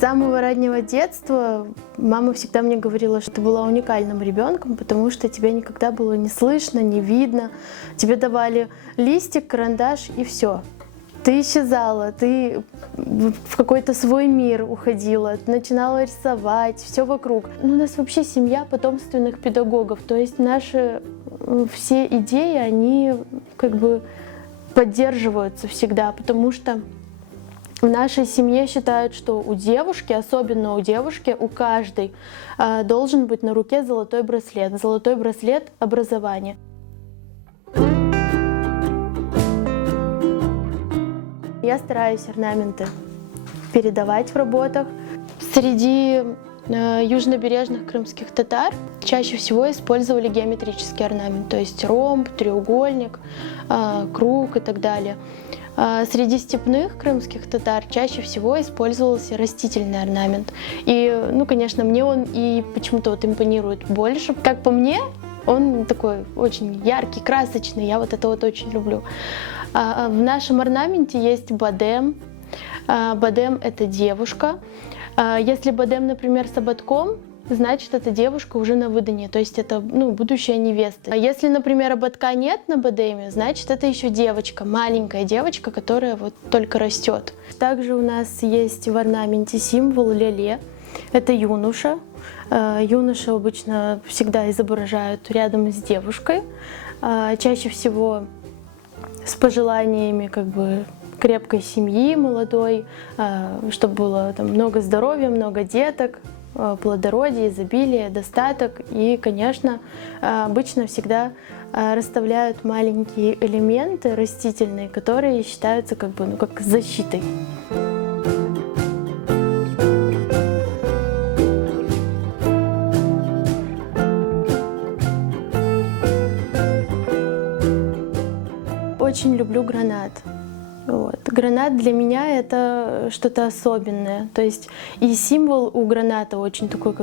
С самого раннего детства мама всегда мне говорила, что ты была уникальным ребенком, потому что тебя никогда было не слышно, не видно. Тебе давали листик, карандаш и все. Ты исчезала, ты в какой-то свой мир уходила, ты начинала рисовать, все вокруг. У нас вообще семья потомственных педагогов, то есть наши все идеи, они как бы поддерживаются всегда, потому что в нашей семье считают, что у девушки, особенно у девушки, у каждой должен быть на руке золотой браслет образования. Я стараюсь орнаменты передавать в работах. Среди южнобережных крымских татар чаще всего использовали геометрический орнамент, то есть ромб, треугольник, круг и так далее. Среди степных крымских татар чаще всего использовался растительный орнамент. И, конечно, мне он и почему-то импонирует больше. Как по мне, он такой очень яркий, красочный, я это очень люблю. В нашем орнаменте есть бадем. Бадем — это девушка. Если бадем, например, с ободком, значит, эта девушка уже на выданье, то есть это будущая невеста. А если, например, ободка нет на бадеме, значит, это еще девочка, маленькая девочка, которая только растет. Также у нас есть в орнаменте символ ляле. Это юноша. Юношу обычно всегда изображают рядом с девушкой. Чаще всего с пожеланиями крепкой семьи, молодой, чтобы было много здоровья, много деток, плодородие, изобилие, достаток. И, конечно, обычно всегда расставляют маленькие элементы растительные, которые считаются как защитой. Очень люблю гранат. Гранат для меня это что-то особенное. То есть и символ у граната очень такой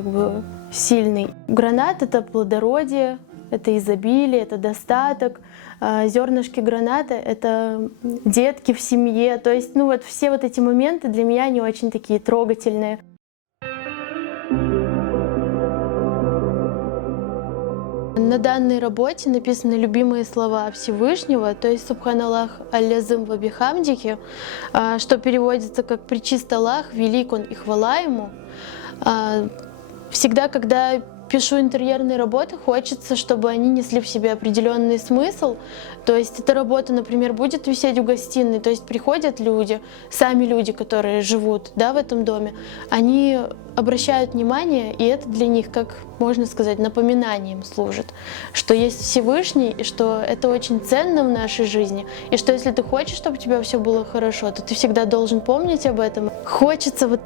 сильный. Гранат — это плодородие, это изобилие, это достаток. Зернышки граната — это детки в семье. То есть все эти моменты для меня они очень такие трогательные. На данной работе написаны любимые слова Всевышнего, то есть «Субхан Аллах аль-Азим ва бихамдихи», что переводится как «Пречист Аллах, велик Он и хвала Ему». Всегда, когда пишу интерьерные работы, хочется, чтобы они несли в себе определенный смысл. То есть эта работа, например, будет висеть в гостиной, то есть приходят люди, сами люди, которые живут в этом доме, они обращают внимание, и это для них, как можно сказать, напоминанием служит, что есть Всевышний, и что это очень ценно в нашей жизни, и что если ты хочешь, чтобы у тебя все было хорошо, то ты всегда должен помнить об этом. Хочется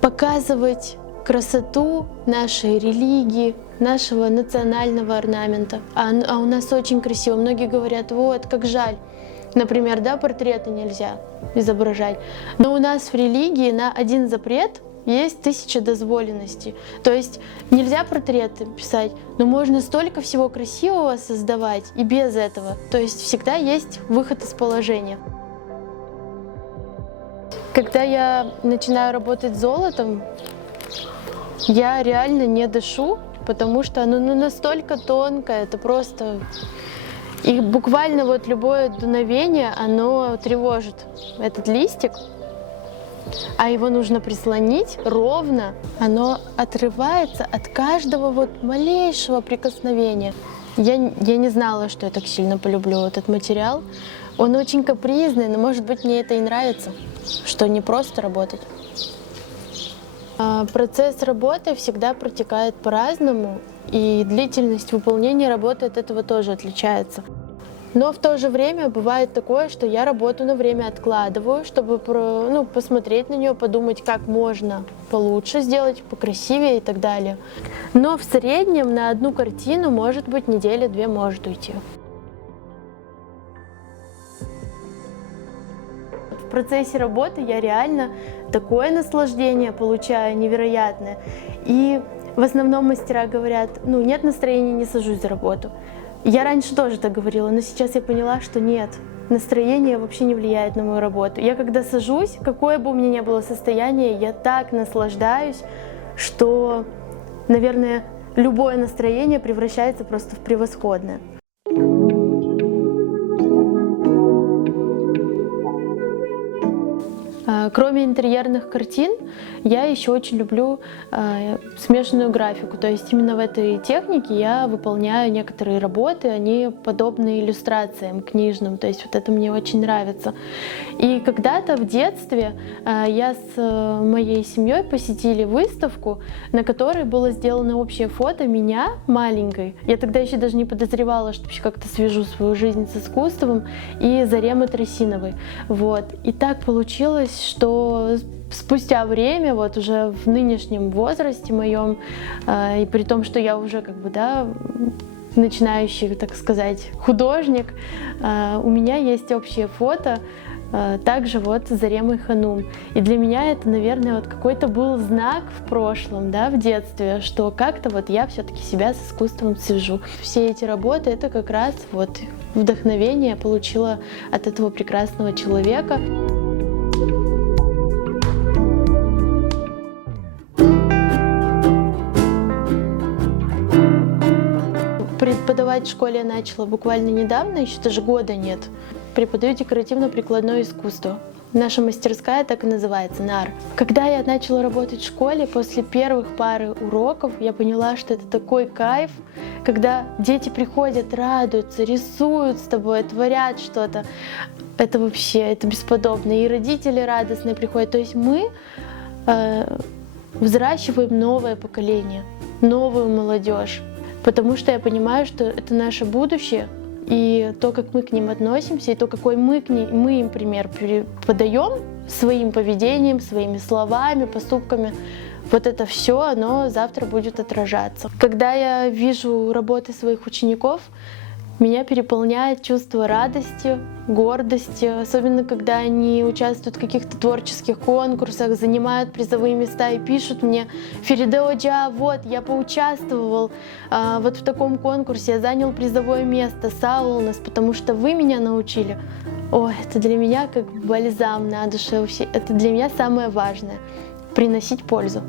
показывать красоту нашей религии, нашего национального орнамента. А у нас очень красиво. Многие говорят, как жаль. Например, портреты нельзя изображать. Но у нас в религии на один запрет есть 1000 дозволенностей. То есть нельзя портреты писать, но можно столько всего красивого создавать и без этого. То есть всегда есть выход из положения. Когда я начинаю работать с золотом, я реально не дышу, потому что оно настолько тонкое, это просто... И буквально любое дуновение, оно тревожит этот листик, а его нужно прислонить ровно, оно отрывается от каждого малейшего прикосновения. Я не знала, что я так сильно полюблю этот материал. Он очень капризный, но, может быть, мне это и нравится, что не просто работать. Процесс работы всегда протекает по-разному, и длительность выполнения работы от этого тоже отличается. Но в то же время бывает такое, что я работу на время откладываю, чтобы посмотреть на нее, подумать, как можно получше сделать, покрасивее и так далее. Но в среднем на одну картину, может быть, неделя-две может уйти. В процессе работы я реально такое наслаждение получаю невероятное. И в основном мастера говорят, нет настроения, не сажусь за работу. Я раньше тоже так говорила, но сейчас я поняла, что нет. настроение вообще не влияет на мою работу. Я когда сажусь, какое бы у меня ни было состояние, я так наслаждаюсь, что, наверное, любое настроение превращается просто в превосходное. Кроме интерьерных картин, я еще очень люблю смешанную графику. То есть именно в этой технике я выполняю некоторые работы, они подобны иллюстрациям книжным. То есть вот это мне очень нравится. И когда-то в детстве я с моей семьей посетили выставку, на которой было сделано общее фото меня маленькой. Я тогда еще даже не подозревала, что вообще как-то свяжу свою жизнь с искусством, и Заремы Тросиновой. Вот. И так получилось, что спустя время, вот уже в нынешнем возрасте моем, и при том, что я уже как бы, да, начинающий, так сказать, художник, у меня есть общее фото также вот с Заремой Ханум. И для меня это, наверное, вот какой-то был знак в прошлом, да, в детстве, что как-то вот я все-таки себя с искусством свяжу. Все эти работы — это как раз вот вдохновение я получила от этого прекрасного человека. Преподавать в школе я начала буквально недавно, еще даже года нет. Преподаю декоративно-прикладное искусство. Наша мастерская так и называется — НАР. Когда я начала работать в школе, после первых пары уроков я поняла, что это такой кайф, когда дети приходят, радуются, рисуют с тобой, творят что-то. Это вообще, это бесподобно. И родители радостные приходят. То есть мы взращиваем новое поколение, новую молодежь. Потому что я понимаю, что это наше будущее, и то, как мы к ним относимся, и то, какой мы им пример подаем своим поведением, своими словами, поступками, вот это все, оно завтра будет отражаться. Когда я вижу работы своих учеников, меня переполняет чувство радости, гордости, особенно когда они участвуют в каких-то творческих конкурсах, занимают призовые места и пишут мне: «Фериде Оджа, вот, я поучаствовал вот в таком конкурсе, я занял призовое место, Саулнес, потому что вы меня научили». Ой, это для меня как бальзам на душе, это для меня самое важное — приносить пользу.